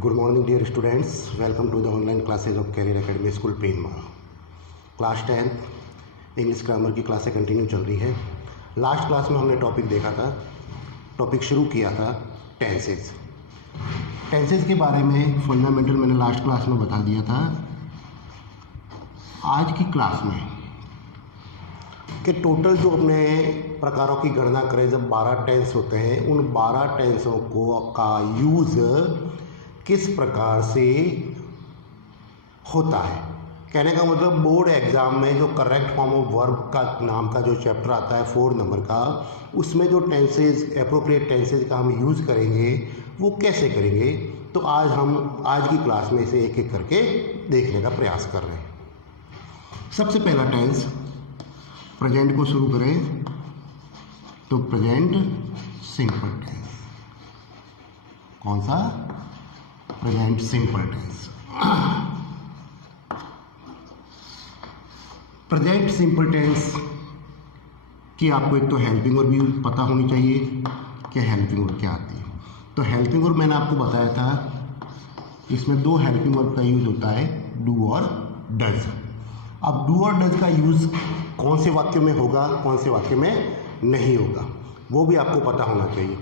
Good morning dear students, welcome to the online classes of Career Academy School पेनमा। Class 10 English grammar की क्लासें continue चल रही है। लास्ट क्लास में हमने टॉपिक शुरू किया था टेंसेस के बारे में फंडामेंटल मैंने लास्ट क्लास में बता दिया था। आज की क्लास में कि टोटल जो अपने प्रकारों की गणना करें, जब 12 टेंस होते हैं, उन 12 टेंसों का यूज़ किस प्रकार से होता है। कहने का मतलब बोर्ड एग्ज़ाम में जो करेक्ट फॉर्म ऑफ वर्ब का नाम का जो चैप्टर आता है 4 नंबर का, उसमें जो टेंसेज एप्रोप्रिएट टेंसेज का हम यूज़ करेंगे वो कैसे करेंगे, तो आज की क्लास में इसे एक एक करके देखने का प्रयास कर रहे हैं। सबसे पहला टेंस प्रेजेंट को शुरू करें तो प्रेजेंट सिंपल टेंस। कौन सा? Present simple tense. Present simple tense की आपको एक तो हेल्पिंग वर्ब भी पता होनी चाहिए कि हेल्पिंग वर्ब क्या आती है। तो हेल्पिंग वर्ब मैंने आपको बताया था, इसमें 2 हेल्पिंग वर्ब का यूज़ होता है, डू और डज। अब डू और डज का यूज़ कौन से वाक्य में होगा, कौन से वाक्य में नहीं होगा, वो भी आपको पता होना चाहिए।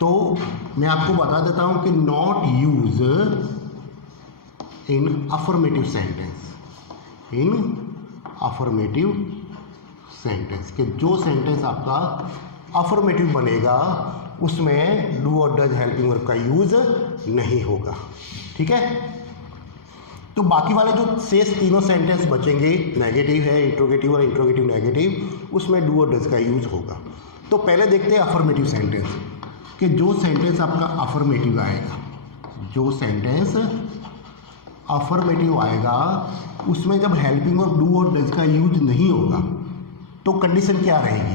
तो मैं आपको बता देता हूँ कि not use in affirmative sentence. In affirmative sentence के जो सेंटेंस आपका अफर्मेटिव बनेगा उसमें डू और डज हेल्पिंग वर्ब का यूज़ नहीं होगा। ठीक है। तो बाकी वाले जो शेष तीनों सेंटेंस बचेंगे, नेगेटिव है, इंट्रोगेटिव और इंट्रोगेटिव नेगेटिव, उसमें डू और डज का यूज़ होगा। तो पहले देखते हैं अफर्मेटिव सेंटेंस कि जो सेंटेंस आपका अफर्मेटिव आएगा, जो सेंटेंस अफर्मेटिव आएगा उसमें जब हेल्पिंग और डू और डज का यूज नहीं होगा तो कंडीशन क्या रहेगी।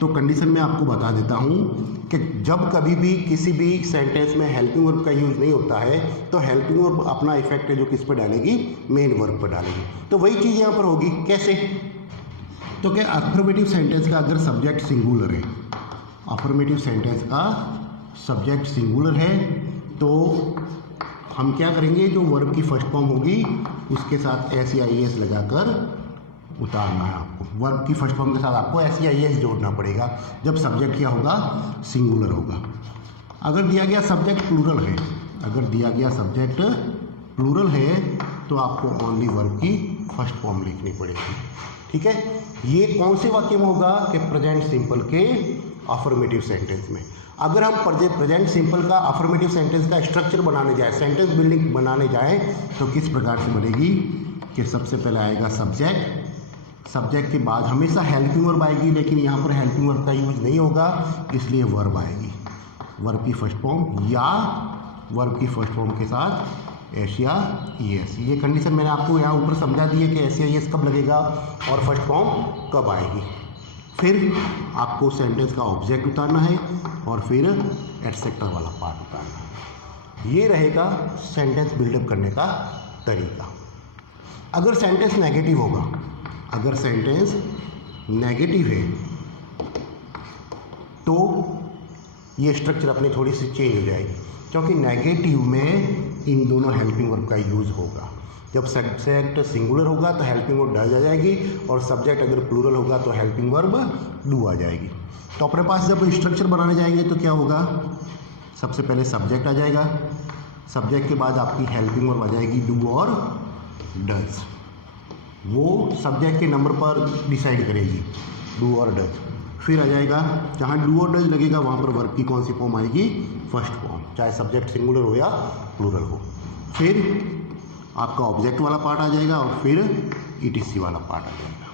तो कंडीशन में आपको बता देता हूँ कि जब कभी भी किसी भी सेंटेंस में हेल्पिंग वर्ब का यूज़ नहीं होता है तो हेल्पिंग वर्ब अपना इफेक्ट है जो किस पर डालेगी, मेन वर्ब पर डालेगी। तो वही चीज़ यहाँ पर होगी। कैसे? तो क्या अफर्मेटिव सेंटेंस का अगर सब्जेक्ट सिंगुलर है, अफर्मेटिव सेंटेंस का सब्जेक्ट सिंगुलर है, तो हम क्या करेंगे, जो वर्ब की फर्स्ट फॉर्म होगी उसके साथ एस या ई एस लगाकर उतारना है आपको। वर्ब की फर्स्ट फॉर्म के साथ आपको एस या ई एस जोड़ना पड़ेगा जब सब्जेक्ट क्या होगा, सिंगुलर होगा। अगर दिया गया सब्जेक्ट प्लूरल है, अगर दिया गया सब्जेक्ट प्लूरल है तो आपको ओनली वर्ब की फर्स्ट फॉर्म लिखनी पड़ेगी। ठीक है। ये कौन से वाक्य में होगा कि प्रेजेंट सिंपल के अफर्मेटिव सेंटेंस में। अगर हम प्रेजेंट सिंपल का अफर्मेटिव सेंटेंस का स्ट्रक्चर बनाने जाए, सेंटेंस बिल्डिंग बनाने जाए, तो किस प्रकार से बनेगी कि सबसे पहले आएगा सब्जेक्ट, सब्जेक्ट के बाद हमेशा हेल्पिंग वर्ब आएगी, लेकिन यहाँ पर हेल्पिंग वर्ब का यूज़ नहीं होगा इसलिए वर्ब आएगी, वर्ब की फर्स्ट फॉर्म या वर्ब की फर्स्ट फॉर्म के साथ एस या ई एस। ये कंडीशन मैंने आपको यहाँ ऊपर समझा दी है कि एस या ई एस कब लगेगा और फर्स्ट फॉर्म कब आएगी। फिर आपको सेंटेंस का ऑब्जेक्ट उतारना है और फिर एटसेक्टर वाला पार्ट उतारना है। ये रहेगा सेंटेंस बिल्डअप करने का तरीका। अगर सेंटेंस नेगेटिव होगा, अगर सेंटेंस नेगेटिव है तो ये स्ट्रक्चर अपनी थोड़ी सी चेंज हो जाएगी, क्योंकि नेगेटिव में इन दोनों हेल्पिंग वर्ब का यूज़ होगा। जब सब्जेक्ट सिंगुलर होगा तो हेल्पिंग वर्ब डज आ जाएगी और सब्जेक्ट अगर प्लूरल होगा तो हेल्पिंग वर्ब डू आ जाएगी। तो अपने पास जब स्ट्रक्चर बनाने जाएंगे तो क्या होगा, सबसे पहले सब्जेक्ट आ जाएगा, सब्जेक्ट के बाद आपकी हेल्पिंग वर्ब आ जाएगी डू और डज। वो सब्जेक्ट के नंबर पर डिसाइड करेगी, डू और डज। फिर आ जाएगा जहाँ डू और डज लगेगा वहाँ पर वर्ब की कौन सी फॉर्म आएगी, फर्स्ट फॉर्म, चाहे सब्जेक्ट सिंगुलर हो या प्लूरल हो। फिर आपका ऑब्जेक्ट वाला पार्ट आ जाएगा और फिर ईटीसी वाला पार्ट आ जाएगा।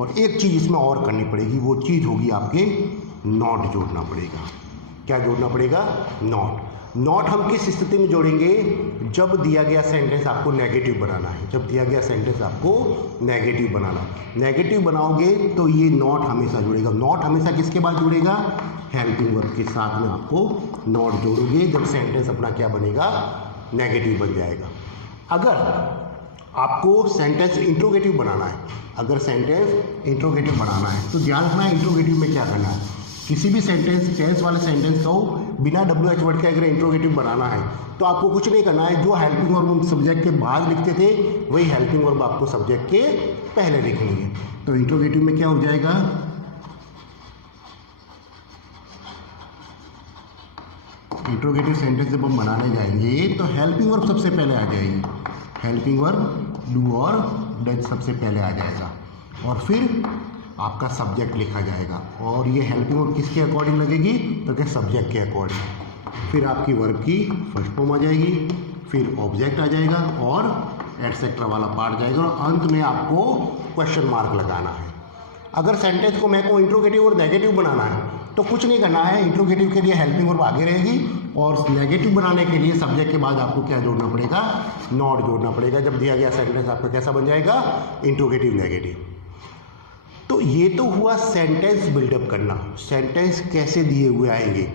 और एक चीज़ इसमें और करनी पड़ेगी, वो चीज़ होगी आपके नॉट जोड़ना पड़ेगा। क्या जोड़ना पड़ेगा? नॉट। नॉट हम किस स्थिति में जोड़ेंगे, जब दिया गया सेंटेंस आपको नेगेटिव बनाना है, जब दिया गया सेंटेंस आपको नेगेटिव बनाना है। नेगेटिव बनाओगे तो ये नॉट हमेशा जुड़ेगा। नॉट हमेशा किसके बाद जुड़ेगा, हेल्पिंग वर्ब के साथ में आपको नॉट जोड़ोगे जब सेंटेंस अपना क्या बनेगा, नेगेटिव बन जाएगा। अगर आपको सेंटेंस इंट्रोगेटिव बनाना है, अगर सेंटेंस इंट्रोगेटिव बनाना है तो ध्यान रखना है इंट्रोगेटिव में क्या करना है। किसी भी सेंटेंस टेंस वाले सेंटेंस को बिना WH वर्ड के अगर इंट्रोगेटिव बनाना है तो आपको कुछ नहीं करना है, जो हेल्पिंग वर्ब सब्जेक्ट के बाद लिखते थे वही हेल्पिंग वर्ब आपको सब्जेक्ट के पहले लिखनी है। तो इंट्रोगेटिव में क्या हो जाएगा, इंट्रोगेटिव सेंटेंस जब हम बनाने जाएंगे तो हेल्पिंग वर्ब सबसे पहले आ जाएगी, हेल्पिंग वर्ब डू और डज सबसे पहले आ जाएगा और फिर आपका सब्जेक्ट लिखा जाएगा। और ये हेल्पिंग वर्ब किसके अकॉर्डिंग लगेगी, तो क्या सब्जेक्ट के अकॉर्डिंग। फिर आपकी वर्ब की फर्स्ट फॉर्म आ जाएगी, फिर ऑब्जेक्ट आ जाएगा और एटसेट्रा वाला पार्ट जाएगा और अंत में आपको क्वेश्चन मार्क लगाना है। अगर सेंटेंस को मेरे को इंट्रोगेटिव और नेगेटिव बनाना है तो कुछ नहीं करना है, इंट्रोगेटिव के लिए हेल्पिंग वर्ब आगे रहेगी और नेगेटिव बनाने के लिए सब्जेक्ट के बाद आपको क्या जोड़ना पड़ेगा, नॉट जोड़ना पड़ेगा। जब दिया गया सेंटेंस आपका कैसा बन जाएगा, इंट्रोगेटिव नेगेटिव। तो ये तो हुआ सेंटेंस बिल्डअप करना, सेंटेंस कैसे दिए हुए आएंगे।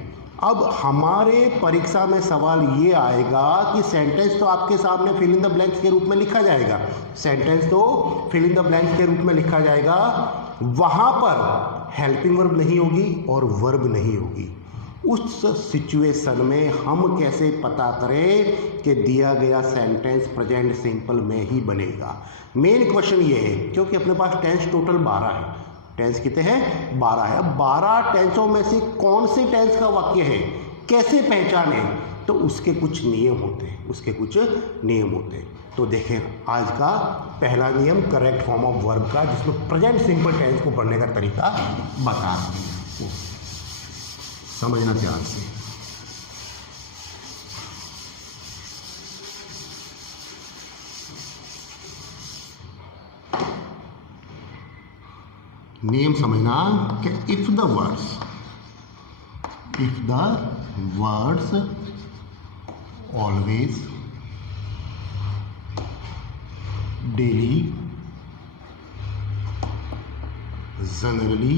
अब हमारे परीक्षा में सवाल ये आएगा कि सेंटेंस तो आपके सामने फिल इन द ब्लैंक्स के रूप में लिखा जाएगा, सेंटेंस तो फिल इन द ब्लैंक्स के रूप में लिखा जाएगा, वहाँ पर हेल्पिंग वर्ब नहीं होगी और वर्ब नहीं होगी। उस सिचुएशन में हम कैसे पता करें कि दिया गया सेंटेंस प्रेजेंट सिंपल में ही बनेगा। मेन क्वेश्चन ये है, क्योंकि अपने पास टेंस टोटल 12 है, टेंस कितने हैं, 12 है। अब 12 टेंसों में से कौन से टेंस का वाक्य है, कैसे पहचाने, तो उसके कुछ नियम होते हैं, उसके कुछ नियम होते हैं। तो देखें आज का पहला नियम करेक्ट फॉर्म ऑफ वर्ब का, जिसमें प्रेजेंट सिंपल टेंस को पढ़ने का तरीका बता दिया, समझना ध्यान से। नियम समझना कि if the words always, daily, generally,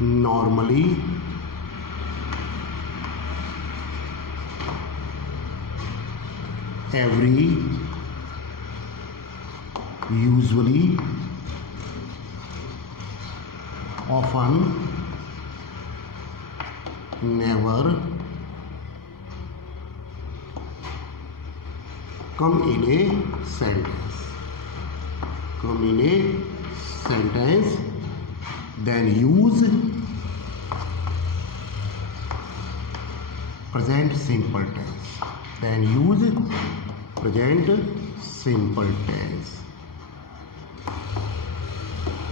normally, every, usually, often, never, come in a sentence, then use present simple tense,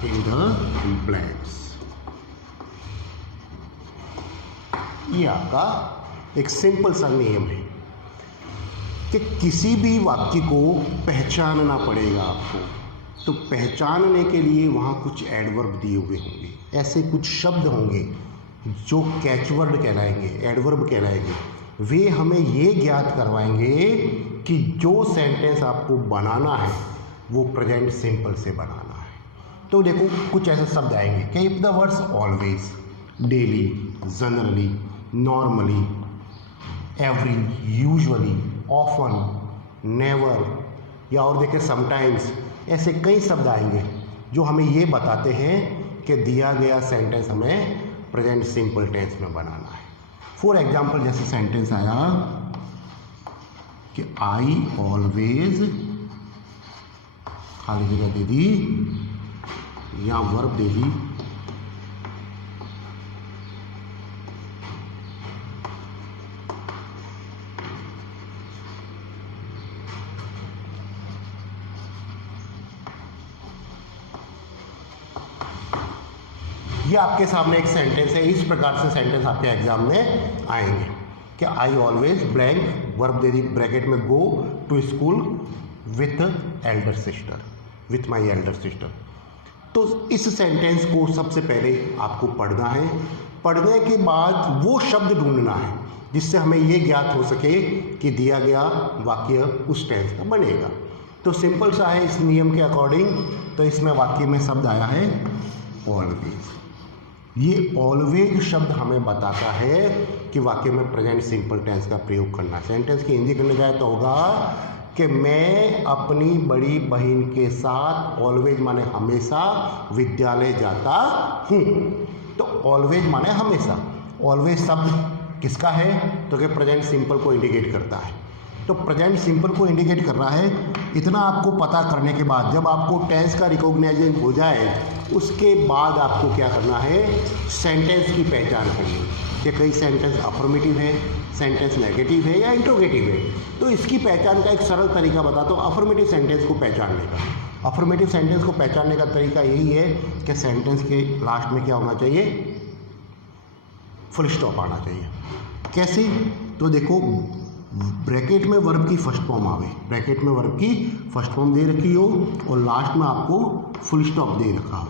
in the blanks। ये आपका एक सिंपल सा नियम है कि किसी भी वाक्य को पहचानना पड़ेगा आपको। तो पहचानने के लिए वहाँ कुछ एडवर्ब दिए हुए होंगे, ऐसे कुछ शब्द होंगे जो कैचवर्ड कहलाएंगे, एडवर्ब कहलाएंगे। वे हमें ये ज्ञात करवाएंगे कि जो सेंटेंस आपको बनाना है वो प्रेजेंट सिंपल से बनाना है। तो देखो कुछ ऐसे शब्द आएंगे कि if the words always, daily, generally, normally, every, usually, often, never, या और देखें समटाइम्स, ऐसे कई शब्द आएंगे जो हमें ये बताते हैं कि दिया गया सेंटेंस हमें प्रेजेंट सिंपल टेंस में बनाना है। फॉर एग्जाम्पल जैसे सेंटेंस आया कि आई ऑलवेज, खाली जगह दे दी या वर्ब दे दी, ये आपके सामने एक सेंटेंस है। इस प्रकार से सेंटेंस आपके एग्जाम में आएंगे कि आई ऑलवेज ब्लैंक, वर्ब दे दी ब्रैकेट में, go to school with elder sister, with my elder sister. तो इस सेंटेंस को सबसे पहले आपको पढ़ना है। पढ़ने के बाद वो शब्द ढूंढना है जिससे हमें ये ज्ञात हो सके कि दिया गया वाक्य उस टेंस का बनेगा। तो सिंपल सा है इस नियम के अकॉर्डिंग। तो इसमें वाक्य में शब्द आया है ऑलवेज। ये ऑलवेज शब्द हमें बताता है कि वाक्य में प्रेजेंट सिंपल टेंस का प्रयोग करना। सेंटेंस की हिंदी करने जाए तो होगा कि मैं अपनी बड़ी बहन के साथ, ऑलवेज माने हमेशा, विद्यालय जाता हूँ। तो ऑलवेज माने हमेशा, ऑलवेज शब्द किसका है, तो कि प्रेजेंट सिंपल को इंडिकेट करता है। तो प्रेजेंट सिंपल को इंडिकेट कर रहा है। इतना आपको पता करने के बाद जब आपको टेंस का रिकॉग्नाइजेशन हो जाए उसके बाद आपको क्या करना है, सेंटेंस की पहचान करनी कि कई सेंटेंस अफर्मेटिव है, सेंटेंस नेगेटिव है या इंट्रोगेटिव है। तो इसकी पहचान का एक सरल तरीका बताता हूँ अफर्मेटिव सेंटेंस को पहचानने का। अफर्मेटिव सेंटेंस को पहचानने का तरीका यही है कि सेंटेंस के लास्ट में क्या होना चाहिए, फुल स्टॉप आना चाहिए। कैसे, तो देखो ब्रैकेट में वर्ब की फर्स्ट फॉर्म आवे, ब्रैकेट में वर्ब की फर्स्ट फॉर्म दे रखी हो और लास्ट में आपको फुल स्टॉप दे रखा हो,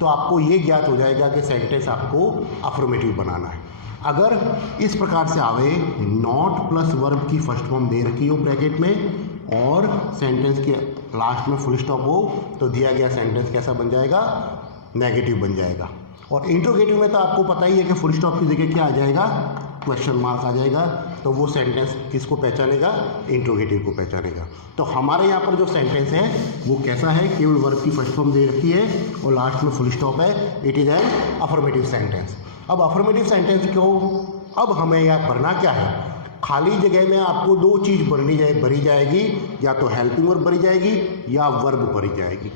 तो आपको ये ज्ञात हो जाएगा कि सेंटेंस आपको अफर्मेटिव बनाना है। अगर इस प्रकार से आवे, नॉट प्लस वर्ब की फर्स्ट फॉर्म दे रखी हो ब्रैकेट में और सेंटेंस के लास्ट में फुल स्टॉप हो, तो दिया गया सेंटेंस कैसा बन जाएगा, नेगेटिव बन जाएगा। और इंट्रोगेटिव में तो आपको पता ही है कि फुल स्टॉप की जगह क्या आ जाएगा, क्वेश्चन मार्क आ जाएगा। तो वो सेंटेंस किसको पहचानेगा, इंट्रोगेटिव को पहचानेगा। तो हमारे यहाँ पर जो सेंटेंस है वो कैसा है, केवल वर्ब की फर्स्ट फॉर्म दे रखी है और लास्ट में फुल स्टॉप है, it is an affirmative sentence. अब अफर्मेटिव सेंटेंस क्यों, अब हमें यहाँ भरना क्या है, खाली जगह में आपको दो चीज़ भरी जाएगी, या तो हेल्पिंग वर्ब भरी जाएगी या वर्ब भरी जाएगी।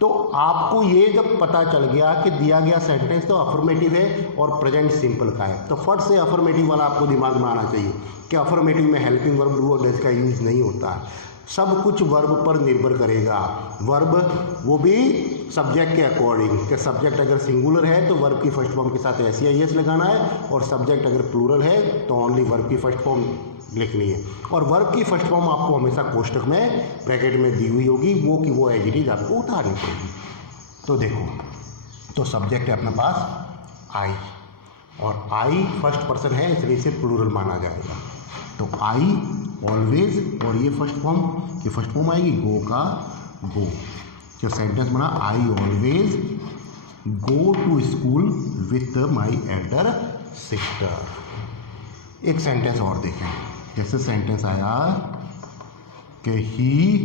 तो आपको ये जब पता चल गया कि दिया गया सेंटेंस तो अफर्मेटिव है और प्रेजेंट सिंपल का है, तो फट से अफर्मेटिव वाला आपको दिमाग में आना चाहिए कि अफर्मेटिव में हेल्पिंग वर्ब, डू और डज का यूज़ नहीं होता है। सब कुछ वर्ब पर निर्भर करेगा। वर्ब वो भी सब्जेक्ट के अकॉर्डिंग, कि सब्जेक्ट अगर सिंगुलर है तो वर्ब की फर्स्ट फॉर्म के साथ एस लगाना है, और सब्जेक्ट अगर प्लूरल है तो ओनली वर्ब की फर्स्ट फॉर्म लिखनी है। और वर्ब की फर्स्ट फॉर्म आपको हमेशा कोष्टक में ब्रैकेट में दी हुई होगी, वो कि वो एज इट इज आपको उतारनी पड़ेगी। तो देखो, तो सब्जेक्ट है अपने पास आई, और आई फर्स्ट पर्सन है इसलिए इसे प्लूरल माना जाएगा। तो आई ऑलवेज, और ये फर्स्ट फॉर्म, ये फर्स्ट फॉर्म आएगी गो का गो। जो सेंटेंस बना, I always go to school with my elder sister. एक सेंटेंस और देखें, जैसे सेंटेंस आया कि ही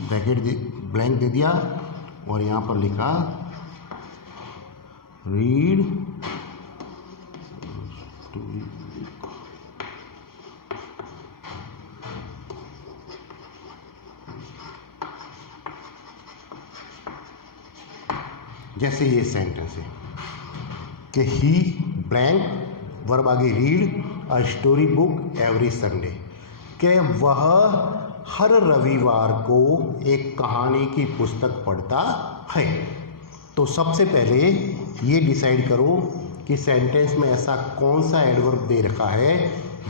ब्रैकेट ब्लैंक दे दिया और यहाँ पर लिखा रीड जैसे ये सेंटेंस है कि ही ब्लैंक वर्ब आगे read a story book every Sunday, कि वह हर रविवार को एक कहानी की पुस्तक पढ़ता है। तो सबसे पहले ये डिसाइड करो कि सेंटेंस में ऐसा कौन सा एडवर्ब दे रखा है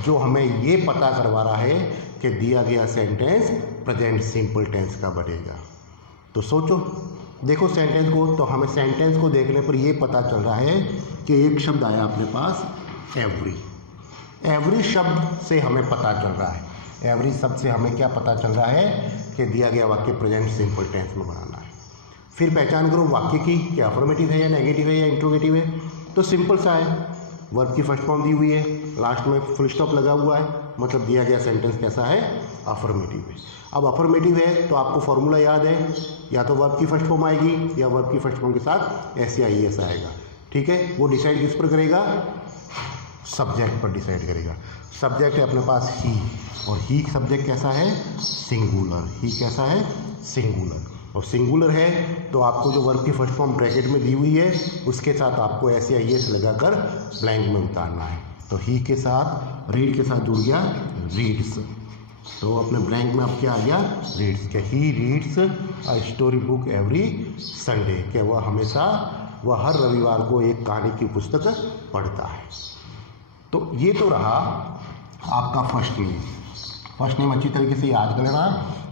जो हमें ये पता करवा रहा है कि दिया गया सेंटेंस प्रेजेंट सिंपल टेंस का बनेगा। तो सोचो, देखो सेंटेंस को, तो हमें सेंटेंस को देखने पर ये पता चल रहा है कि एक शब्द आया अपने पास एवरी। एवरी शब्द से हमें पता चल रहा है, एवरी शब्द से हमें क्या पता चल रहा है कि दिया गया वाक्य प्रेजेंट सिंपल टेंस में बनाना है। फिर पहचान करो वाक्य की कि अफर्मेटिव है या नेगेटिव है या इंट्रोगेटिव है। तो सिंपल सा है, वर्ब की फर्स्ट फॉर्म दी हुई है, लास्ट में फुल स्टॉप लगा हुआ है, मतलब दिया गया सेंटेंस कैसा है, अफर्मेटिव है। अब अफर्मेटिव है तो आपको फॉर्मूला याद है, या तो वर्ब की फर्स्ट फॉर्म आएगी या वर्ब की फर्स्ट फॉर्म के साथ एस या ई एस आएगा। ठीक है, वो डिसाइड किस पर करेगा, सब्जेक्ट पर डिसाइड करेगा। सब्जेक्ट है अपने पास ही, और ही सब्जेक्ट कैसा है, सिंगुलर। ही कैसा है, सिंगुलर, और सिंगुलर है तो आपको जो वर्ब की फर्स्ट फॉर्म ब्रैकेट में दी हुई है उसके साथ आपको एस या ई एस लगाकर ब्लैंक में उतारना है। तो ही के साथ रीड के साथ जुड़ गया रीड्स, तो अपने ब्लैंक में अब क्या आ गया, रीड्स। क्या, he reads a story book every Sunday, क्या वह हमेशा, वह हर रविवार को एक कहानी की पुस्तक पढ़ता है। तो ये तो रहा आपका फर्स्ट नेम। फर्स्ट नेम अच्छी तरीके से याद कर लेना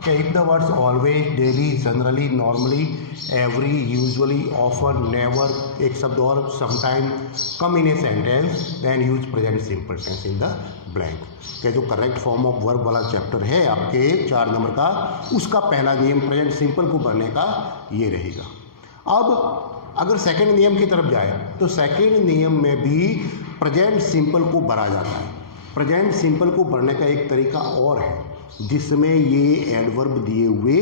कि if the words always, daily, generally, normally, every, usually, often, never, एक शब्द और, sometime come in a sentence, then use present simple tense in the blank. कि जो करेक्ट फॉर्म ऑफ वर्ब वाला चैप्टर है आपके 4 नंबर का, उसका पहला नियम प्रेजेंट सिंपल को भरने का ये रहेगा। अब अगर सेकंड नियम की तरफ जाए तो सेकंड नियम में भी प्रेजेंट सिंपल को भरा जाता है। प्रेजेंट सिंपल को भरने का एक तरीका और है जिसमें ये एडवर्ब दिए हुए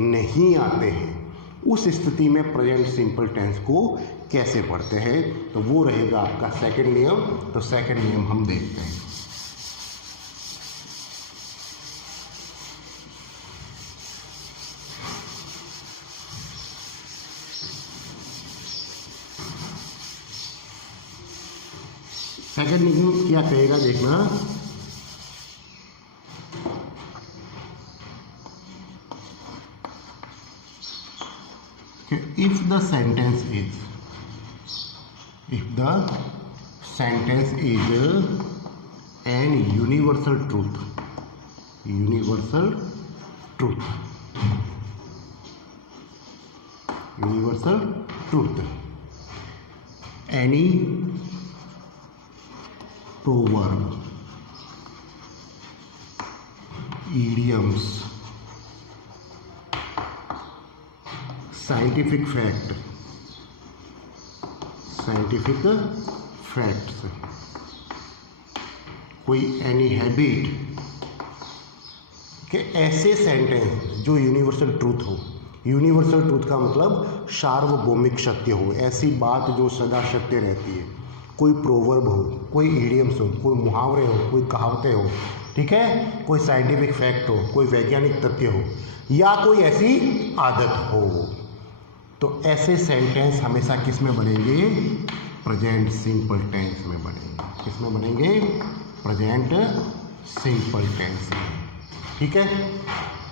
नहीं आते हैं। उस स्थिति में प्रेजेंट सिंपल टेंस को कैसे पढ़ते हैं, तो वो रहेगा आपका सेकंड नियम। तो सेकंड नियम हम देखते हैं। सेकंड नियम क्या कहेगा देखना, if the sentence is an universal truth any proverb, idioms, scientific facts, कोई एनी हैबिट के ऐसे सेंटेंस जो यूनिवर्सल ट्रूथ हो। यूनिवर्सल ट्रूथ का मतलब सार्वभौमिक सत्य हो, ऐसी बात जो सदा सत्य रहती है। कोई प्रोवर्ब हो, कोई इडियम्स हो, कोई मुहावरे हो, कोई कहावतें हो, ठीक है, कोई साइंटिफिक फैक्ट हो, कोई वैज्ञानिक तथ्य हो, या कोई ऐसी आदत हो। तो ऐसे सेंटेंस हमेशा किस में बनेंगे, प्रेजेंट सिंपल टेंस में बनेंगे। किस में बनेंगे, प्रेजेंट सिंपल टेंस में, ठीक है।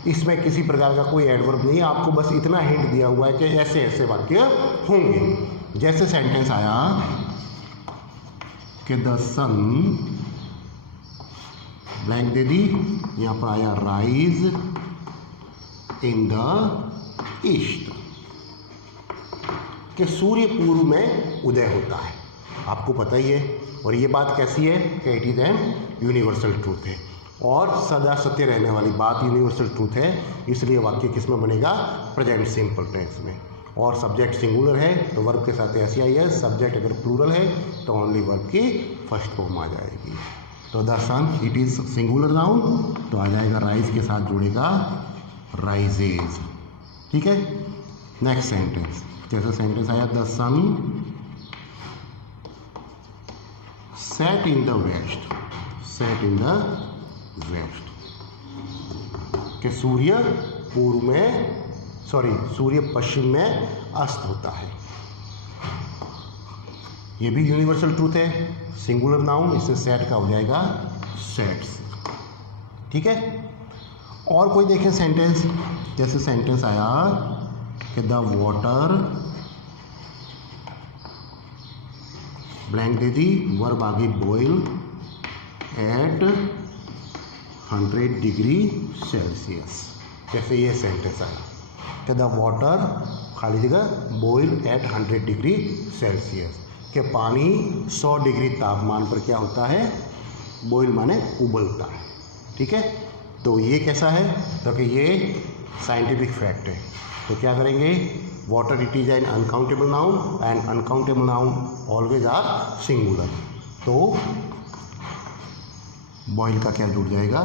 इसमें किसी प्रकार का कोई एडवर्ब नहीं है, आपको बस इतना हिंट दिया हुआ है कि ऐसे ऐसे वाक्य होंगे। जैसे सेंटेंस आया कि द सन ब्लैंक दे दी, यहाँ पर आया राइज इन द ईस्ट, कि सूर्य पूर्व में उदय होता है, आपको पता ही है। और ये बात कैसी है कि it is an universal truth है, और सदा सत्य रहने वाली बात यूनिवर्सल ट्रूथ है, इसलिए वाक्य किस में बनेगा, प्रेजेंट सिंपल टेंस में। और सब्जेक्ट सिंगुलर है तो वर्ब के साथ ऐसे आई है, सब्जेक्ट अगर प्लूरल है तो ओनली वर्ब की फर्स्ट फॉर्म आ जाएगी। तो the sun it is singular noun, तो आ जाएगा राइज के साथ जुड़ेगा राइजेज, ठीक है। नेक्स्ट सेंटेंस, जैसा सेंटेंस आया the sun set in the west, कि सूर्य पूर्व में, सूर्य पश्चिम में अस्त होता है। ये भी यूनिवर्सल ट्रूथ है, सिंगुलर नाउन, इससे सेट का हो जाएगा सेट्स, ठीक है। और कोई देखें सेंटेंस, जैसे सेंटेंस आया कि the water blank they the, verb आगे बॉयल एट 100 डिग्री सेल्सियस। जैसे ये सेंटेंस आया कि द वाटर खाली जगह बॉयल एट 100 डिग्री सेल्सियस, कि पानी 100 डिग्री तापमान पर क्या होता है, बॉयल माने उबलता है, ठीक है। तो ये कैसा है, तो कि ये साइंटिफिक फैक्ट है। तो क्या करेंगे, water it is an uncountable noun and uncountable noun always are singular. तो बॉयल का क्या जुड़ जाएगा,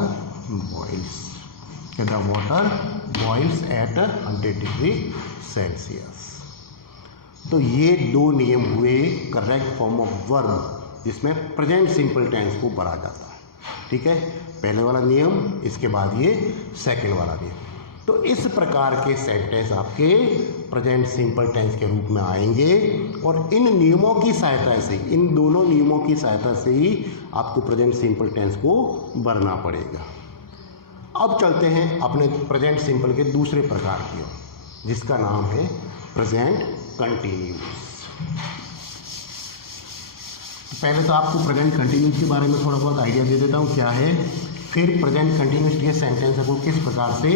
बॉइल्स, कि the water boils at 100 degree Celsius. तो ये दो नियम हुए करेक्ट फॉर्म ऑफ वर्ब जिसमें प्रेजेंट सिंपल टेंस को भरा जाता है, ठीक है। पहले वाला नियम, इसके बाद ये सेकंड वाला नियम। तो इस प्रकार के सेंटेंस आपके प्रेजेंट सिंपल टेंस के रूप में आएंगे, और इन नियमों की सहायता से, इन दोनों नियमों की सहायता से ही आपको प्रेजेंट सिंपल टेंस को भरना पड़ेगा। अब चलते हैं अपने प्रेजेंट सिंपल के दूसरे प्रकार की ओर, जिसका नाम है प्रेजेंट कंटिन्यूस। पहले तो आपको प्रेजेंट कंटिन्यूस के बारे में थोड़ा बहुत आइडिया दे देता हूँ क्या है, फिर प्रेजेंट कंटिन्यूस के सेंटेंस को किस प्रकार से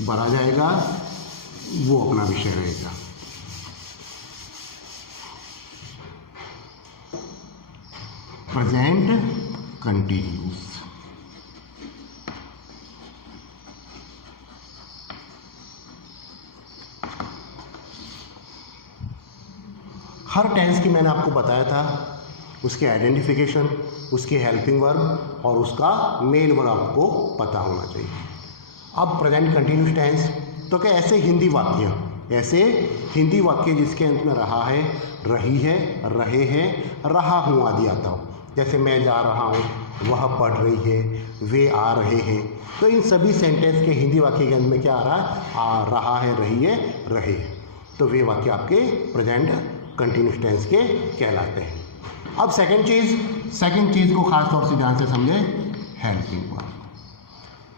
भरा जाएगा वो अपना विषय रहेगा। प्रेजेंट कंटिन्यूस, हर टेंस की मैंने आपको बताया था, उसके आइडेंटिफिकेशन, उसकी हेल्पिंग वर्ब और उसका मेन वर्ब आपको पता होना चाहिए। अब प्रेजेंट कंटिन्यूस टेंस, तो क्या ऐसे हिंदी वाक्य ऐसे हिंदी वाक्य जिसके अंत में रहा है, रही है, रहे हैं, रहा हूँ आदि आता हो। जैसे मैं जा रहा हूँ, वह पढ़ रही है, वे आ रहे हैं। तो इन सभी सेंटेंस के हिंदी वाक्य के अंत में क्या आ रहा है? आ रहा है, रही है, रहे हैं। तो वे वाक्य आपके प्रेजेंट कंटिन्यूस टेंस के कहलाते हैं। अब सेकंड चीज़ को खास तौर से ध्यान से समझे, helping verb.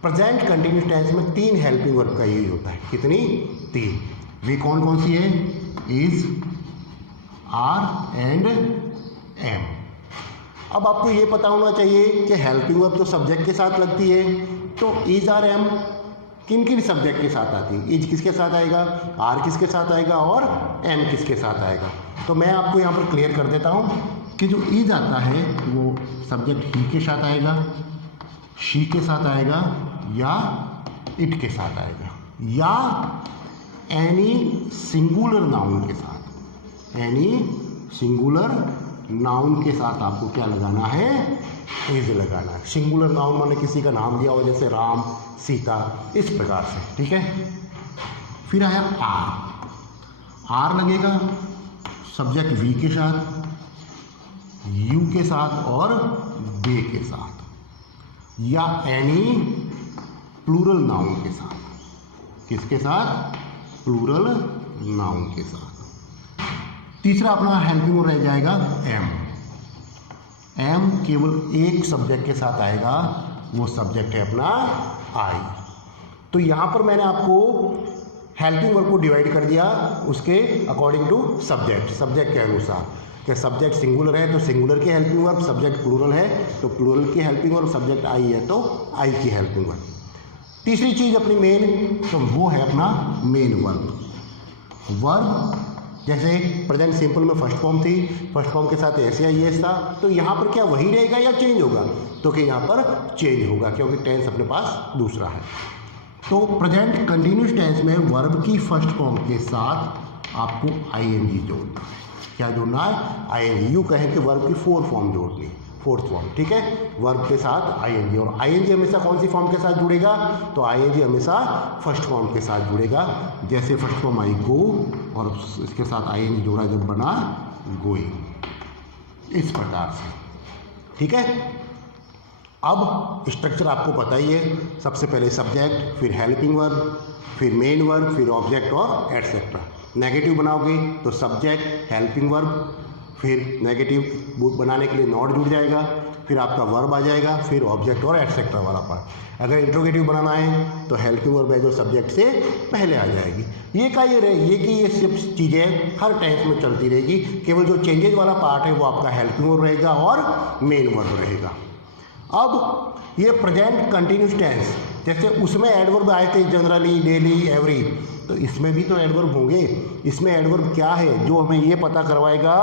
Present continuous tense में 3 हेल्पिंग वर्ब का यूज होता है। कितनी? 3। वे कौन कौन सी है? Is, are and am. अब आपको ये पता होना चाहिए कि हेल्पिंग वर्ब तो सब्जेक्ट के साथ लगती है, तो इज, आर, एम किन किन सब्जेक्ट के साथ आती है? इज किसके साथ आएगा, आर किसके साथ आएगा और एम किसके साथ आएगा? तो मैं आपको यहाँ पर क्लियर कर देता हूँ कि जो इज आता है वो सब्जेक्ट ही के साथ आएगा, शी के साथ आएगा या इट के साथ आएगा, या एनी सिंगुलर नाउन के साथ। एनी सिंगुलर नाउन के साथ आपको क्या लगाना है? इज लगाना है। सिंगुलर नाउन माने किसी का नाम दिया हो, जैसे राम, सीता, इस प्रकार से। ठीक है। फिर आया आर। आर लगेगा सब्जेक्ट वी के साथ, यू के साथ और दे के साथ, या एनी प्लूरल नाउन के साथ। किसके साथ? प्लूरल नाउन के साथ। तीसरा अपना हेल्पिंग वर्ब रह जाएगा एम। एम केवल एक सब्जेक्ट के साथ आएगा, वो सब्जेक्ट है अपना आई। तो यहाँ पर मैंने आपको हेल्पिंग वर्ब को डिवाइड कर दिया उसके अकॉर्डिंग टू सब्जेक्ट के अनुसार। कि सब्जेक्ट सिंगुलर है तो सिंगुलर की हेल्पिंग वर्ब, सब्जेक्ट प्लूरल है तो प्लूरल की हेल्पिंग वर्ब, सब्जेक्ट आई है तो आई की हेल्पिंग वर्ब। तीसरी चीज़ अपनी मेन, तो वो है अपना मेन वर्ब। जैसे प्रेजेंट सिंपल में फर्स्ट फॉर्म थी, फर्स्ट फॉर्म के साथ ऐसे आई एस था, तो यहाँ पर क्या वही रहेगा या चेंज होगा? तो कि यहाँ पर चेंज होगा क्योंकि टेंस अपने पास दूसरा है। तो प्रेजेंट कंटिन्यूस टेंस में वर्ब की फर्स्ट फॉर्म के साथ आपको आईएनजी जोड़ना है। क्या जोड़ना है? आईएनजी। यूँ कहें कि वर्ब की 4 फॉर्म जोड़नी, 4th फॉर्म। ठीक है। वर्ब के साथ आईएनजी, और आईएनजी हमेशा कौन सी फॉर्म के साथ जुड़ेगा? तो आईएनजी हमेशा फर्स्ट फॉर्म के साथ जुड़ेगा। जैसे फर्स्ट फॉर्म आई गो और इसके साथ आईएनजी जोड़ा जब बना गोइंग, इस प्रकार से। ठीक है। अब स्ट्रक्चर आपको पता ही है। सबसे पहले सब्जेक्ट, फिर हेल्पिंग वर्ब, फिर मेन वर्ब, फिर ऑब्जेक्ट और एटसेट्रा। नेगेटिव बनाओगे तो सब्जेक्ट, हेल्पिंग वर्ब, फिर नेगेटिव बनाने के लिए नॉट जुड़ जाएगा, फिर आपका वर्ब आ जाएगा, फिर ऑब्जेक्ट और एटसेट्रा वाला पार्ट। अगर इंट्रोगेटिव बनाना है तो हेल्पिंग वर्ब है जो सब्जेक्ट से पहले आ जाएगी। ये सब चीज़ें हर टेंस में चलती रहेगी। केवल जो चेंजेज वाला पार्ट है वो आपका हेल्पिंग वर्ब रहेगा और मेन वर्ब रहेगा। अब ये प्रेजेंट कंटिन्यूस टेंस, जैसे उसमें एडवर्ब आए थे जनरली, डेली, एवरी, तो इसमें भी तो एडवर्ब होंगे। इसमें एडवर्ब क्या है जो हमें ये पता करवाएगा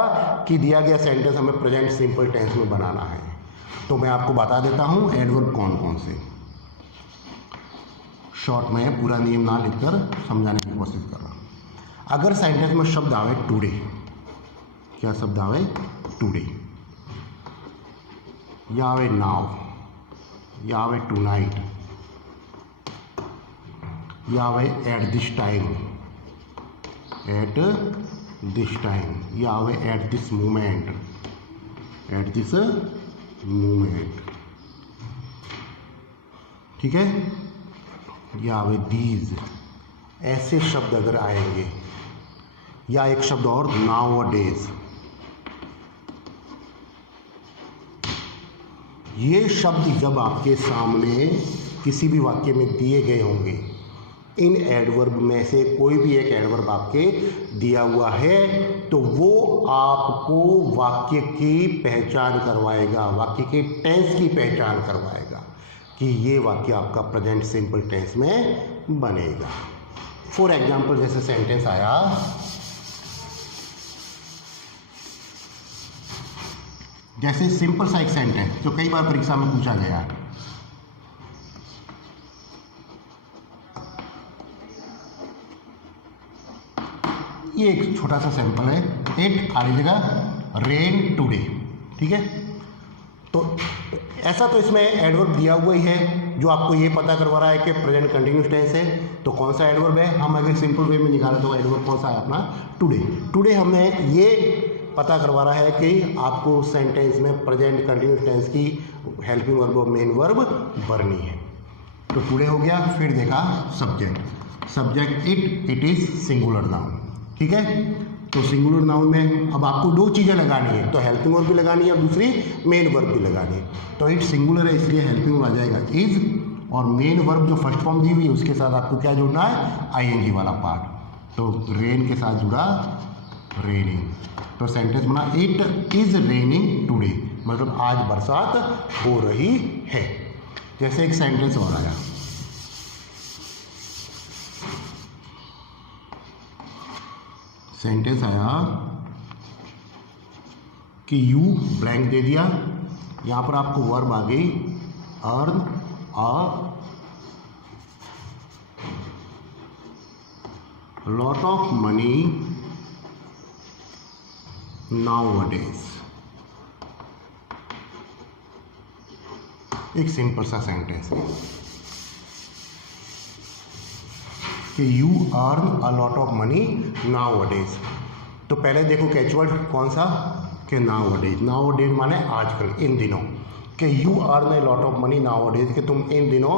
कि दिया गया सेंटेंस हमें प्रेजेंट सिंपल टेंस में बनाना है। तो मैं आपको बता देता हूँ एडवर्ब कौन कौन से। शॉर्ट में पूरा नियम ना लिखकर समझाने की कोशिश कर रहा हूँ। अगर सेंटेंस में शब्द आवे टुडे, क्या शब्द आवे? टुडे, या आवे नाउ, या आवे टुनाइट, या आवे एट दिस टाइम, या आवे एट दिस मोमेंट, ठीक है, या आवे दीज, ऐसे शब्द अगर आएंगे, या एक शब्द और नाउ अ डेज, ये शब्द जब आपके सामने किसी भी वाक्य में दिए गए होंगे, इन एडवर्ब में से कोई भी एक एडवर्ब आपके दिया हुआ है तो वो आपको वाक्य की पहचान करवाएगा, वाक्य के टेंस की पहचान करवाएगा कि ये वाक्य आपका प्रेजेंट सिंपल टेंस में बनेगा। फॉर एग्जाम्पल जैसे सेंटेंस आया, जैसे सिंपल सा एक सेंटेंस जो कई बार परीक्षा में पूछा गया, ये एक छोटा सा सैंपल है। इट खाली जगह रेन टुडे, ठीक है। तो ऐसा तो इसमें एडवर्ब दिया हुआ ही है, जो आपको ये पता करवा रहा है कि प्रेजेंट कंटिन्यूस टेंस है तो कौन सा एडवर्ब है। हम अगर सिंपल वे में निकालें तो एडवर्ब कौन सा है अपना टुडे। टुडे हमें ये पता करवा रहा है कि आपको सेंटेंस में प्रेजेंट कंटिन्यूस टेंस की हेल्पिंग वर्ब और मेन वर्ब भरनी है। तो टुडे हो गया। फिर देखा subject. Subject it is singular noun, ठीक है। तो सिंगुलर नाउन में अब आपको दो चीज़ें लगानी है, तो हेल्पिंग वर्ब भी लगानी है और दूसरी मेन वर्ब भी लगानी है। तो इट सिंगुलर है इसलिए हेल्पिंग वर्ब आ जाएगा इज, और मेन वर्ब जो फर्स्ट फॉर्म दी हुई है उसके साथ आपको क्या जोड़ना है, आईएनजी वाला पार्ट। तो रेन के साथ जुड़ा रेनिंग। तो सेंटेंस बना इट इज रेनिंग टुडे, मतलब आज बरसात हो रही है। जैसे एक सेंटेंस और आया, सेंटेंस आया कि यू ब्लैंक दे दिया, यहाँ पर आपको वर्ब आ गई earn a lot of money nowadays. एक सिंपल सा सेंटेंस है कि you earn a lot of money nowadays. तो पहले देखो कैचवर्ड कौन सा, कि नाउअडेज। नाउअडेज माने आजकल, इन दिनों। कि you earn a lot of money nowadays, कि तुम इन दिनों,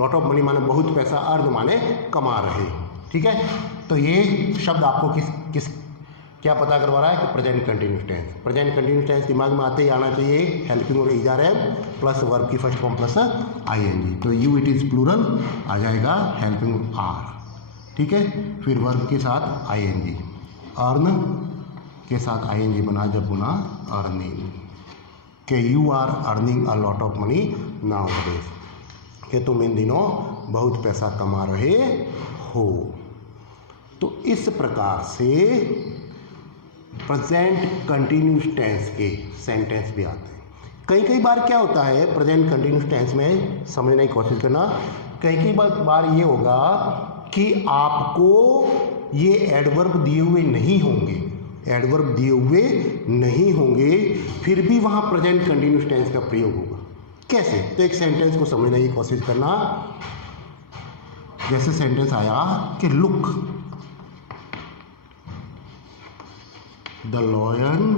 लॉट ऑफ मनी माने बहुत पैसा, अर्न माने कमा रहे, ठीक है। तो ये शब्द आपको किस क्या पता करवा रहा है कि present continuous tense. Present continuous tense दिमाग में आते ही आना चाहिए हेल्पिंग और is are am plus verb की फर्स्ट फॉर्म प्लस आईएनजी। तो यू इट इज़ प्लूरल आ जाएगा हेल्पिंग आर, ठीक है। फिर वर्ब के साथ आईएनजी, अर्न के साथ आईएनजी बना जब बुना अर्निंग, के you are earning a lot of money nowadays, कि तुम इन दिनों बहुत पैसा कमा रहे हो। तो इस प्रकार से प्रेजेंट कंटिन्यूस टेंस के सेंटेंस भी आते हैं। कई बार क्या होता है प्रेजेंट कंटिन्यूस टेंस में, समझने की कोशिश करना, कई बार ये होगा कि आपको ये एडवर्ब दिए हुए नहीं होंगे, एडवर्ब दिए हुए नहीं होंगे, फिर भी वहाँ प्रेजेंट कंटिन्यूस टेंस का प्रयोग होगा। कैसे? तो एक सेंटेंस को समझने की कोशिश करना। जैसे सेंटेंस आया कि लुक द लॉयन,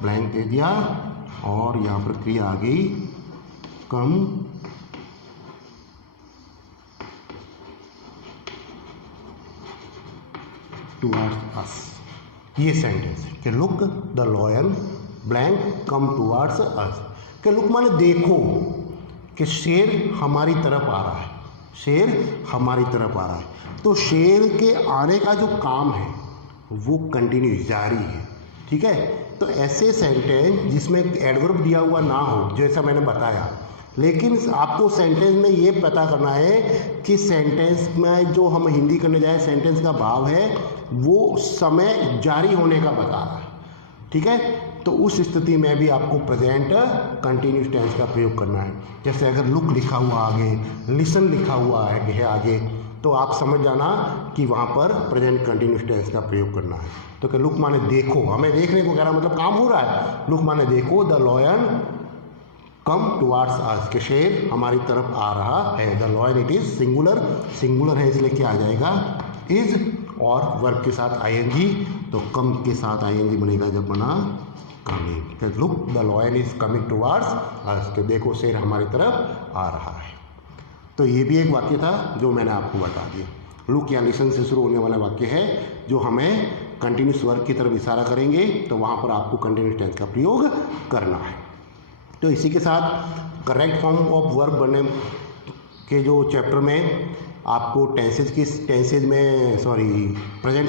ब्लैंक दे दिया और यहाँ पर क्रिया आ गई कम टुवर्ड्स अस। ये सेंटेंस है कि look the lion blank come towards अस। कि लुक माने देखो, कि शेर हमारी तरफ आ रहा है, शेर हमारी तरफ आ रहा है। तो शेर के आने का जो काम है वो कंटिन्यू जारी है, ठीक है। तो ऐसे सेंटेंस जिसमें एडवर्ब दिया हुआ ना हो, जैसा मैंने बताया, लेकिन आपको सेंटेंस में ये पता करना है कि सेंटेंस में जो हम हिंदी करने जाए, सेंटेंस का भाव है वो समय जारी होने का बता रहा है, ठीक है। तो उस स्थिति में भी आपको प्रेजेंट कंटिन्यूस टेंस का प्रयोग करना है। जैसे अगर लुक लिखा हुआ आगे, लिसन लिखा हुआ है आगे, तो आप समझ जाना कि वहाँ पर प्रेजेंट कंटिन्यूस टेंस का प्रयोग करना है। तो कि लुक माने देखो, हमें देखने को कह रहा, मतलब काम हो रहा है। लुक माने देखो, द लॉयन कम टुवर्ड्स अस, के शेर हमारी तरफ आ रहा है। The lion it is singular, singular है इसलिए क्या आ जाएगा इज, और वर्ब के साथ आईएनजी। तो कम के साथ आईएनजी बनेगा जब बना coming. Look the lion is coming towards अस, के देखो शेर हमारी तरफ आ रहा है। तो ये भी एक वाक्य था जो मैंने आपको बता दिया। लुक या लिसन से शुरू होने वाला वाक्य है जो हमें कंटिन्यूस वर्ब की तरफ इशारा करेंगे, तो वहाँ पर आपको कंटिन्यूस टेंस का प्रयोग करना है। तो इसी के साथ करेक्ट फॉर्म ऑफ वर्ब बनने के जो चैप्टर में आपको प्रेजेंट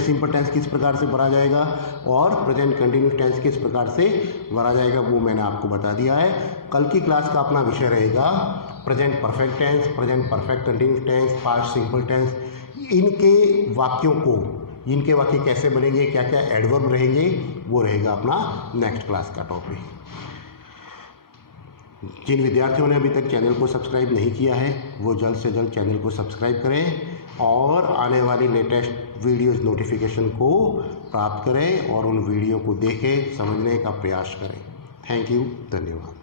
सिंपल टेंस किस प्रकार से भरा जाएगा और प्रेजेंट कंटिन्यूस टेंस किस प्रकार से भरा जाएगा वो मैंने आपको बता दिया है। कल की क्लास का अपना विषय रहेगा present perfect tense, present perfect continuous tense, past simple tense. इनके वाक्य कैसे बनेंगे, क्या क्या एडवर्ब रहेंगे, वो रहेगा अपना नेक्स्ट क्लास का टॉपिक। जिन विद्यार्थियों ने अभी तक चैनल को सब्सक्राइब नहीं किया है वो जल्द से जल्द चैनल को सब्सक्राइब करें और आने वाली लेटेस्ट वीडियोज़ नोटिफिकेशन को प्राप्त करें और उन वीडियो को देखें, समझने का प्रयास करें। थैंक यू, धन्यवाद।